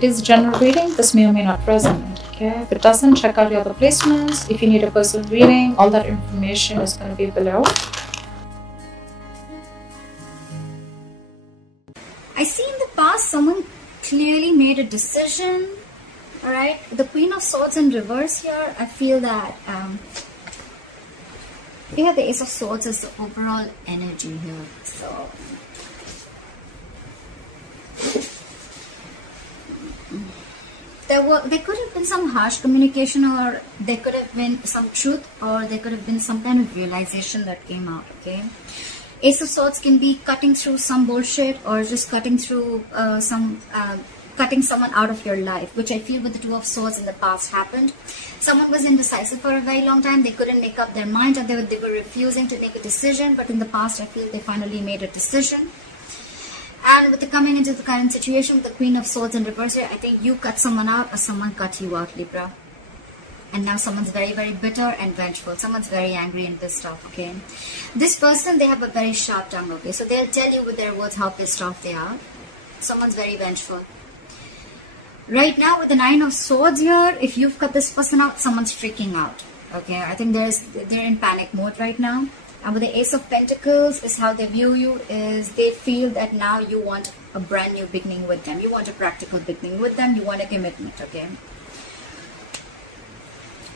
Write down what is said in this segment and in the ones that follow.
It is general reading. This may or may not resonate. Okay, if it doesn't, check out your other placements. If you need a personal reading, all that information is going to be below. I see in the past someone clearly made a decision. All right, the Queen of Swords in reverse here. I feel that you have the Ace of Swords as the overall energy here. So there could have been some harsh communication, or there could have been some truth, or there could have been some kind of realization that came out. Okay, Ace of Swords can be cutting through some bullshit, or just cutting through cutting someone out of your life, which I feel with the Two of Swords in the past happened. Someone was indecisive for a very long time. They couldn't make up their mind, and they were refusing to make a decision. But in the past, I feel they finally made a decision. And with the coming into the current situation with the Queen of Swords in reverse here, I think you cut someone out, or someone cut you out, Libra. And now someone's very, very bitter and vengeful. Someone's very angry and pissed off, okay? This person, they have a very sharp tongue, okay? So they'll tell you with their words how pissed off they are. Someone's very vengeful. Right now, with the Nine of Swords here, if you've cut this person out, someone's freaking out, okay? I think they're in panic mode right now. And with the Ace of Pentacles, is how they view you, is they feel that now you want a brand new beginning with them. You want a practical beginning with them. You want a commitment, okay?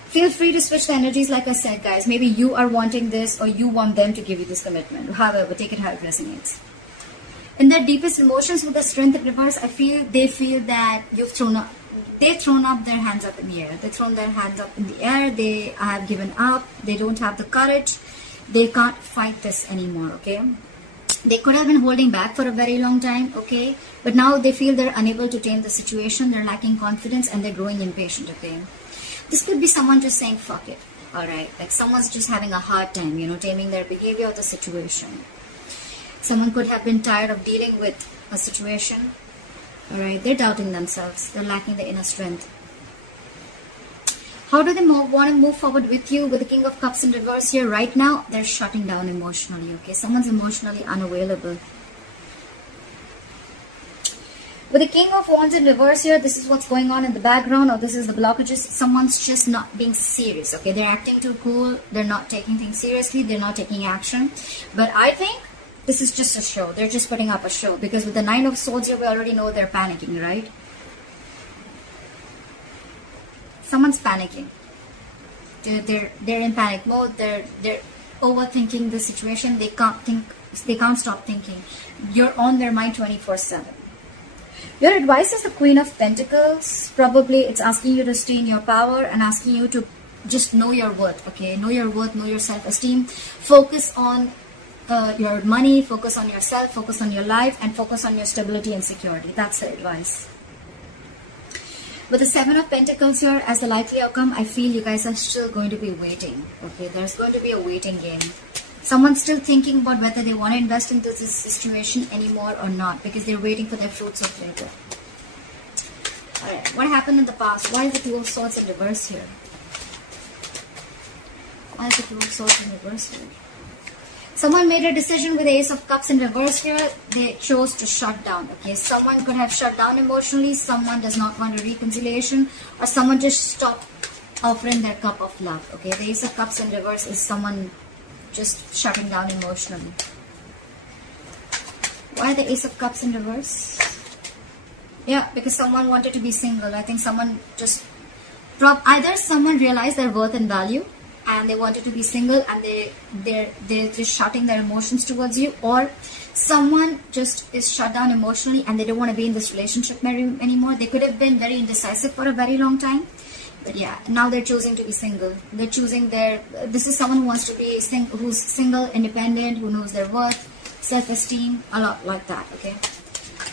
Feel free to switch the energies, like I said, guys. Maybe you are wanting this, or you want them to give you this commitment. However, take it how it resonates. In their deepest emotions with the Strength in reverse, I feel they feel that they've thrown up their hands up in the air. They've thrown their hands up in the air. They have given up. They don't have the courage. They can't fight this anymore, okay? They could have been holding back for a very long time, okay? But now they feel they're unable to tame the situation. They're lacking confidence, and they're growing impatient, okay? This could be someone just saying, fuck it, all right? Like someone's just having a hard time, taming their behavior or the situation. Someone could have been tired of dealing with a situation, all right? They're doubting themselves. They're lacking the inner strength. How do they want to move forward with you? With the King of Cups in reverse here, right now, they're shutting down emotionally, okay? Someone's emotionally unavailable. With the King of Wands in reverse here, this is what's going on in the background, or this is the blockages. Someone's just not being serious, okay? They're acting too cool. They're not taking things seriously. They're not taking action. But I think this is just a show. They're just putting up a show, because with the Nine of Swords here, we already know they're panicking, right? Someone's panicking. They're in panic mode. They're overthinking the situation. They can't think. They can't stop thinking. You're on their mind 24/7. Your advice is the Queen of Pentacles. Probably it's asking you to stay in your power and asking you to just know your worth. Okay, know your worth, know your self-esteem. Focus on your money. Focus on yourself. Focus on your life, and focus on your stability and security. That's the advice. With the Seven of Pentacles here as the likely outcome, I feel you guys are still going to be waiting. Okay, there's going to be a waiting game. Someone's still thinking about whether they want to invest into this situation anymore or not, because they're waiting for their fruits of labor. Alright, what happened in the past? Why is the Two of Swords in reverse here? Why is the Two of Swords in reverse here? Someone made a decision with the Ace of Cups in reverse here. They chose to shut down. Okay, someone could have shut down emotionally. Someone does not want a reconciliation, or someone just stopped offering their cup of love. Okay, the Ace of Cups in reverse is someone just shutting down emotionally. Why the Ace of Cups in reverse? Yeah, because someone wanted to be single. I think someone just either someone realized their worth and value, and they wanted to be single, and they're just shutting their emotions towards you, or someone just is shut down emotionally and they don't want to be in this relationship anymore. They could have been very indecisive for a very long time, but yeah, now they're choosing to be single. They're choosing this is someone who wants to be who's single, independent, who knows their worth, self-esteem, a lot like that. Okay,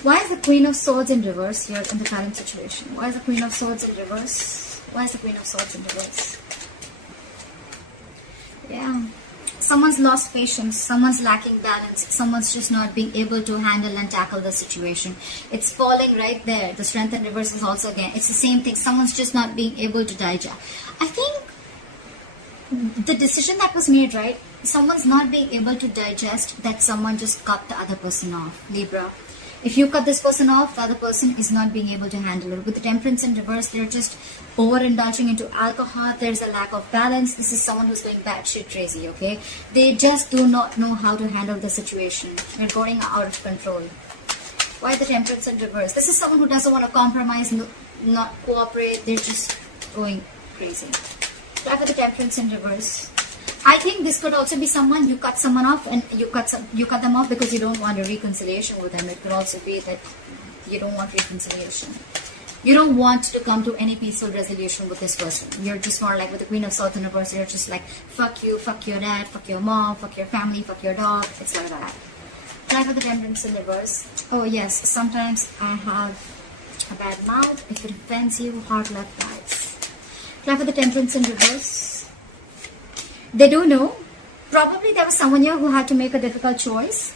why is the Queen of Swords in reverse here in the current situation? Why is the Queen of Swords in reverse? Why is the Queen of Swords in reverse? Yeah, someone's lost patience, someone's lacking balance, someone's just not being able to handle and tackle the situation. It's falling right there. The Strength in reverse is also, again, it's the same thing. Someone's just not being able to digest. I think the decision that was made, right? Someone's not being able to digest that someone just cut the other person off, Libra. If you cut this person off, the other person is not being able to handle it. With the Temperance in reverse, they're just overindulging into alcohol. There's a lack of balance. This is someone who's going batshit crazy, okay? They just do not know how to handle the situation. They're going out of control. Why the Temperance in reverse? This is someone who doesn't want to compromise, not cooperate. They're just going crazy. Try for the Temperance in reverse. I think this could also be someone, you cut someone off and you cut them off because you don't want a reconciliation with them. It could also be that you don't want reconciliation. You don't want to come to any peaceful resolution with this person. You're just more like with the Queen of Swords in reverse. You're just like, fuck you, fuck your dad, fuck your mom, fuck your family, fuck your dog. It's like that. Try for the Temperance in reverse. Oh yes, sometimes I have a bad mouth. If it offends you, hard left guys. Try for the Temperance in reverse. They do know. Probably there was someone here who had to make a difficult choice.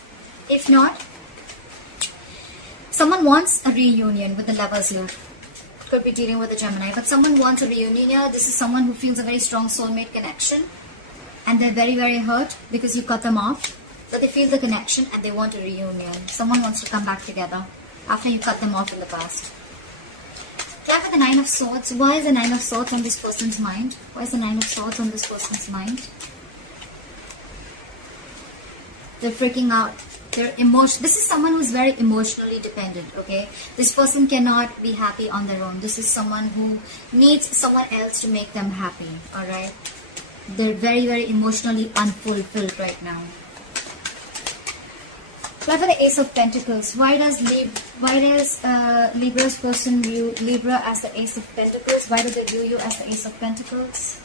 If not, someone wants a reunion with the Lovers here. Could be dealing with a Gemini, but someone wants a reunion here. This is someone who feels a very strong soulmate connection, and they're very, very hurt because you cut them off. But they feel the connection and they want a reunion. Someone wants to come back together after you cut them off in the past. Try for the Nine of Swords. Why is the Nine of Swords on this person's mind? Why is the Nine of Swords on this person's mind? They're freaking out. They're emotional. This is someone who's very emotionally dependent, okay? This person cannot be happy on their own. This is someone who needs someone else to make them happy, alright? They're very, very emotionally unfulfilled right now. Try for the Ace of Pentacles. Why does Libra's person view Libra as the Ace of Pentacles? Why do they view you as the Ace of Pentacles?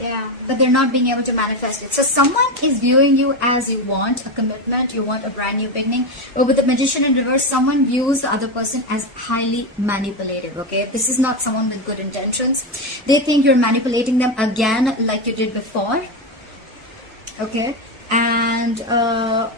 Yeah, but they're not being able to manifest it. So someone is viewing you as you want a commitment, you want a brand new beginning. But with the Magician in reverse, someone views the other person as highly manipulative, okay? This is not someone with good intentions. They think you're manipulating them again like you did before, okay? And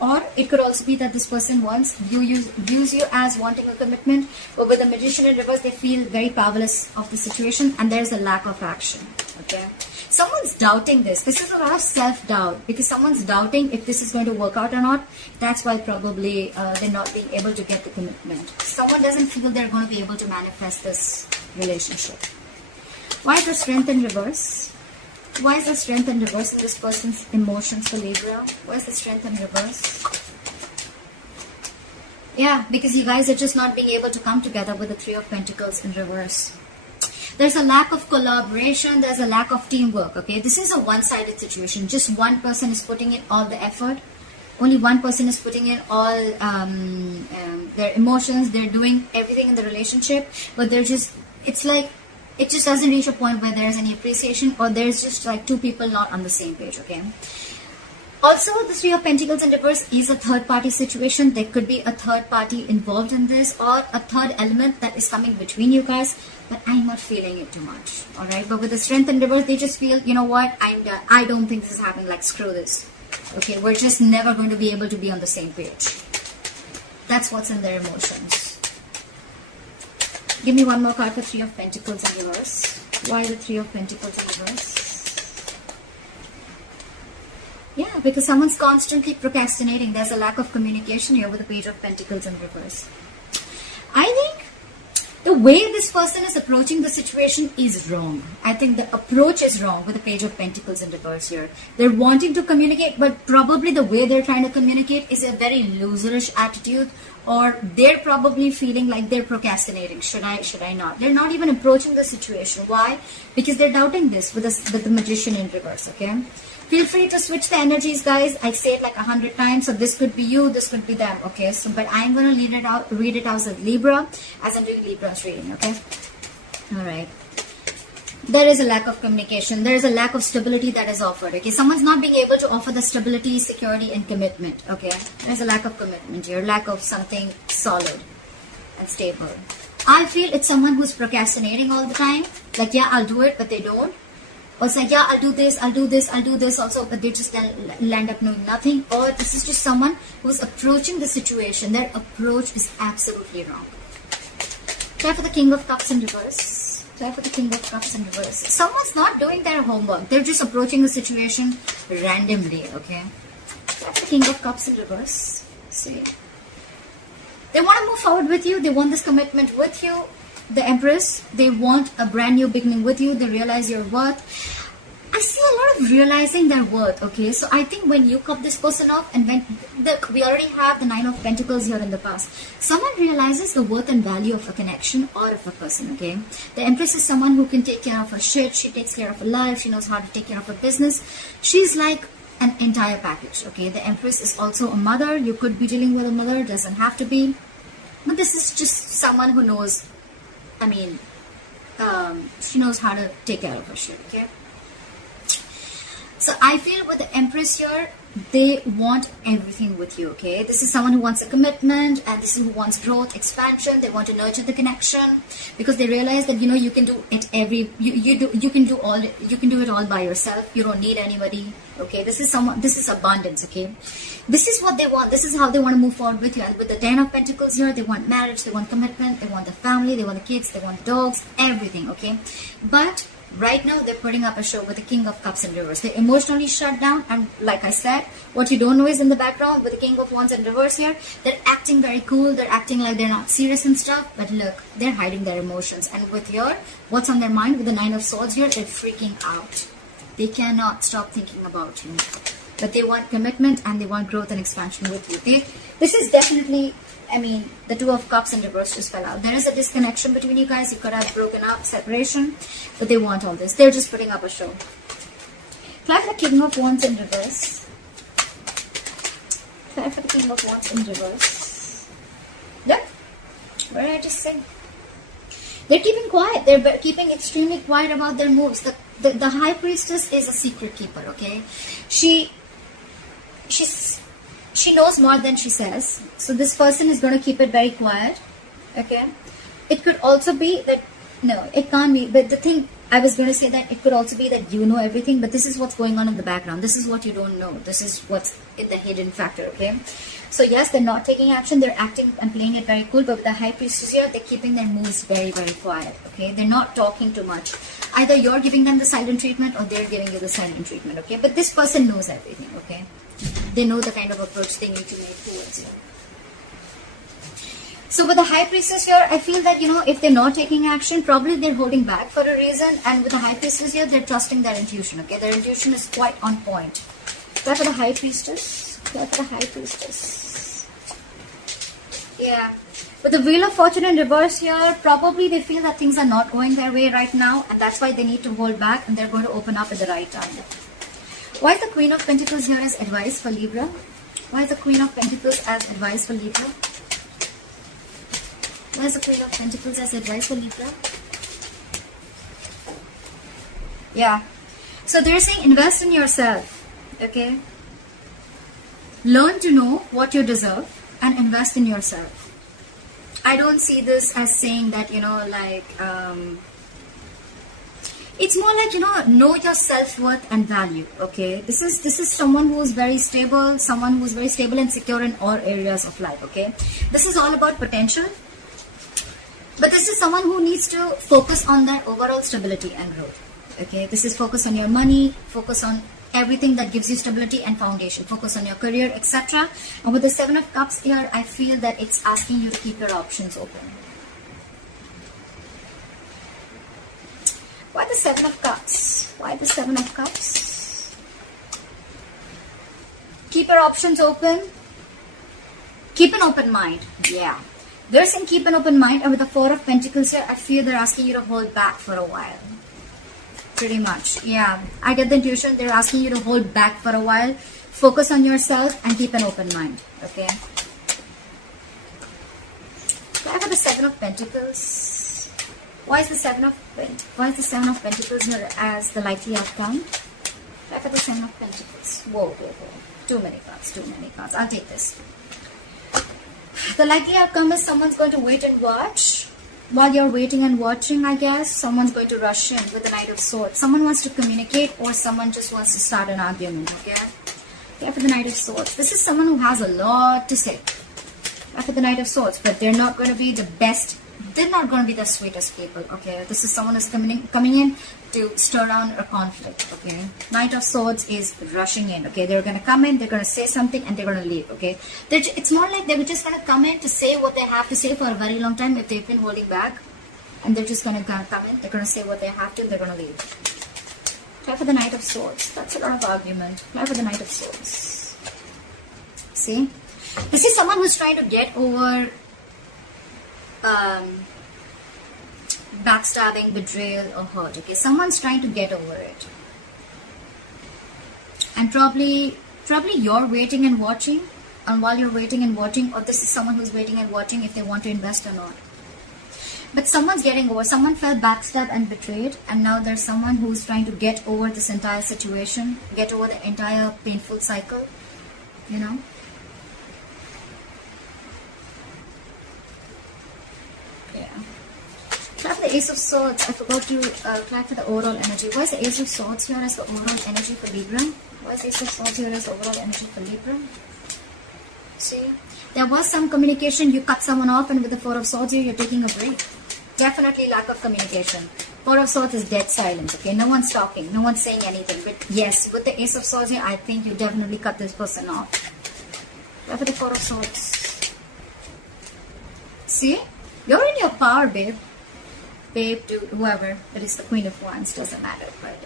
or it could also be that this person views you as wanting a commitment, but with the Magician in reverse, they feel very powerless of the situation and there's a lack of action, okay? Someone's doubting this. This is a lot of self-doubt because someone's doubting if this is going to work out or not. That's why probably they're not being able to get the commitment. Someone doesn't feel they're going to be able to manifest this relationship. Why is the Strength in reverse? Why is the Strength in reverse in this person's emotions for Libra? Why is the Strength in reverse? Yeah, because you guys are just not being able to come together with the Three of Pentacles in reverse. There's a lack of collaboration. There's a lack of teamwork, okay? This is a one-sided situation. Just one person is putting in all the effort. Only one person is putting in all their emotions. They're doing everything in the relationship. But they're just, it's like, it just doesn't reach a point where there's any appreciation or there's just like two people not on the same page, okay? Also, the Three of Pentacles in reverse is a third-party situation. There could be a third party involved in this or a third element that is coming between you guys, but I'm not feeling it too much, alright? But with the Strength in reverse, they just feel, you know what, I'm done. I don't think this is happening, like screw this. Okay, we're just never going to be able to be on the same page. That's what's in their emotions. Give me one more card for Three of Pentacles in reverse. Why the Three of Pentacles in reverse? Yeah, because someone's constantly procrastinating. There's a lack of communication here with the Page of Pentacles in reverse. I think the way this person is approaching the situation is wrong. I think the approach is wrong with the Page of Pentacles in reverse here. They're wanting to communicate, but probably the way they're trying to communicate is a very loserish attitude, or they're probably feeling like they're procrastinating. Should I not? They're not even approaching the situation. Why? Because they're doubting this with the Magician in reverse, okay? Feel free to switch the energies, guys. I say it like 100 times, so this could be you, this could be them, okay? So, but I'm gonna read it out as Libra, as I'm doing Libra's reading, okay? All right. There is a lack of communication. There is a lack of stability that is offered, okay? Someone's not being able to offer the stability, security, and commitment, okay? There's a lack of commitment here, lack of something solid and stable. I feel it's someone who's procrastinating all the time. Like, yeah, I'll do it, but they don't. Or say, yeah, I'll do this also, but they just land up doing nothing. Or this is just someone who's approaching the situation. Their approach is absolutely wrong. Try for the King of Cups in reverse. Try for the King of Cups in reverse. Someone's not doing their homework. They're just approaching the situation randomly, okay? Try for the King of Cups in reverse. See. They want to move forward with you. They want this commitment with you. The Empress, they want a brand new beginning with you. They realize your worth. I see a lot of realizing their worth, okay? So I think when you cut this person off, and when we already have the Nine of Pentacles here in the past, someone realizes the worth and value of a connection or of a person, okay? The Empress is someone who can take care of her shit. She takes care of her life. She knows how to take care of her business. She's like an entire package, okay? The Empress is also a mother. You could be dealing with a mother, doesn't have to be. But this is just someone who knows, I mean, she knows how to take care of her shit, okay? So I feel with the Empress here, they want everything with you, okay? This is someone who wants a commitment, and this is who wants growth, expansion. They want to nurture the connection because they realize that, you know, you can do it you can do it all by yourself. You don't need anybody, okay? This is abundance, okay? This is what they want. This is how they want to move forward with you. And with the Ten of Pentacles here, they want marriage, they want commitment, they want the family, they want the kids, they want dogs, everything, okay? But right now, they're putting up a show with the King of Cups in reverse. They're emotionally shut down, and like I said, what you don't know is in the background with the King of Wands in reverse here, they're acting very cool, they're acting like they're not serious and stuff, but look, they're hiding their emotions. And with your, what's on their mind with the Nine of Swords here, they're freaking out. They cannot stop thinking about you. But they want commitment, and they want growth and expansion with you. This is definitely, I mean, the Two of Cups in reverse just fell out. There is a disconnection between you guys. You could have broken up, separation, but they want all this. They're just putting up a show. Clarify the King of Wands in reverse. Clarify the King of Wands in reverse. Yep. What did I just say? They're keeping quiet. They're keeping extremely quiet about their moves. The High Priestess is a secret keeper, okay? She knows more than she says. So this person is going to keep it very quiet. Okay. It could also be that, no, it can't be. But the thing, I was going to say that it could also be that you know everything, but this is what's going on in the background. This is what you don't know. This is what's in the hidden factor, okay? So yes, they're not taking action. They're acting and playing it very cool. But with the High Priestess here, they're keeping their moves very, very quiet, okay? They're not talking too much. Either you're giving them the silent treatment or they're giving you the silent treatment, okay? But this person knows everything, okay? They know the kind of approach they need to make towards you. So with the High Priestess here, I feel that, you know, if they're not taking action, probably they're holding back for a reason. And with the High Priestess here, they're trusting their intuition, okay? Their intuition is quite on point. Clap for the High Priestess. Clap for the High Priestess. Yeah. With the Wheel of Fortune in reverse here, probably they feel that things are not going their way right now. And that's why they need to hold back, and they're going to open up at the right time. Why is the Queen of Pentacles here as advice for Libra? Why is the Queen of Pentacles as advice for Libra? Why is the Queen of Pentacles as advice for Libra? Yeah. So they're saying invest in yourself. Okay? Learn to know what you deserve and invest in yourself. I don't see this as saying that, you know, like, it's more like, you know your self-worth and value, okay? This is someone who is very stable, and secure in all areas of life, okay? This is all about potential. But this is someone who needs to focus on their overall stability and growth, okay? This is focus on your money, focus on everything that gives you stability and foundation, focus on your career, etc. And with the Seven of Cups here, I feel that it's asking you to keep your options open. Why the Seven of Cups? Why the Seven of Cups? Keep your options open. Keep an open mind. Yeah. They're saying keep an open mind. And with the Four of Pentacles here, I feel they're asking you to hold back for a while. Pretty much. Yeah. I get the intuition. They're asking you to hold back for a while. Focus on yourself and keep an open mind. Okay. Try for the Seven of Pentacles. Why is the Seven of Pentacles here as the likely outcome? Try for the Seven of Pentacles. Whoa. Too many cards. I'll take this. The likely outcome is someone's going to wait and watch. While you're waiting and watching, I guess, someone's going to rush in with the Knight of Swords. Someone wants to communicate, or someone just wants to start an argument, okay? Yeah, for the Knight of Swords. This is someone who has a lot to say. Yeah, for the Knight of Swords, but they're not going to be the best they're not going to be the sweetest people, okay? This is someone who's coming in to stir down a conflict, okay? Knight of Swords is rushing in, okay? They're going to come in, they're going to say something, and they're going to leave, okay? It's more like they're just going to come in to say what they have to say for a very long time if they've been holding back. And they're just going to come in, they're going to say what they have to, and they're going to leave. Try for the Knight of Swords. That's a lot of argument. Try for the Knight of Swords. See? This is someone who's trying to get over backstabbing, betrayal, or hurt. Okay, someone's trying to get over it, and probably you're waiting and watching. And while you're waiting and watching, or this is someone who's waiting and watching if they want to invest or not. But someone's getting over. Someone felt backstabbed and betrayed, and now there's someone who's trying to get over this entire situation, get over the entire painful cycle. You know. Yeah. Try for the Ace of Swords. I forgot to try for the overall energy. Why is the Ace of Swords here as the overall energy for Libra? Why is the Ace of Swords here as the overall energy for Libra? See? There was some communication. You cut someone off, and with the Four of Swords here, you're taking a break. Definitely lack of communication. Four of Swords is dead silence, okay? No one's talking. No one's saying anything. But yes, with the Ace of Swords here, I think you definitely cut this person off. Try for the Four of Swords. See? You're in your power, babe. Babe, dude, whoever. It is the Queen of Wands. Doesn't matter. But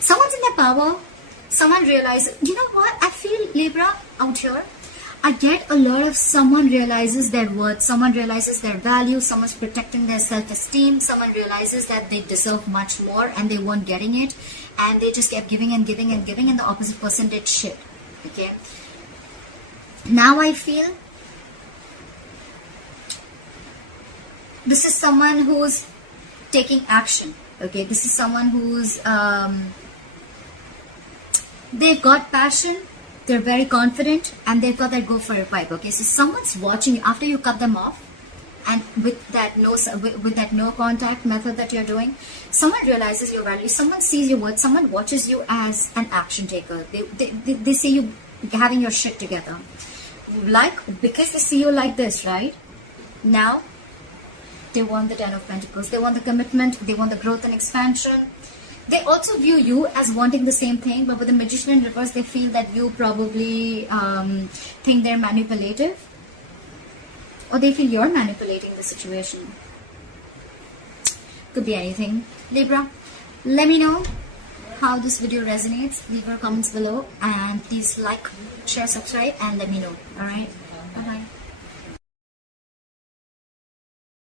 someone's in their power. Someone realizes, you know what? I feel, Libra, out here, I get a lot of someone realizes their worth. Someone realizes their value. Someone's protecting their self-esteem. Someone realizes that they deserve much more and they weren't getting it. And they just kept giving and giving and giving, and the opposite person did shit. Okay? Now I feel this is someone who's taking action. Okay, this is someone who's they've got passion, they're very confident, and they've got that go for it vibe. Okay, so someone's watching you after you cut them off, and with that no contact method that you're doing, someone realizes your value, someone sees your worth, someone watches you as an action taker. They see you having your shit together, because they see you like this, right? Now they want the Ten of Pentacles. They want the commitment. They want the growth and expansion. They also view you as wanting the same thing, but with the Magician in reverse, they feel that you probably think they're manipulative, or they feel you're manipulating the situation. Could be anything. Libra, let me know how this video resonates. Leave your comments below, and please like, share, subscribe, and let me know. Alright? Bye-bye.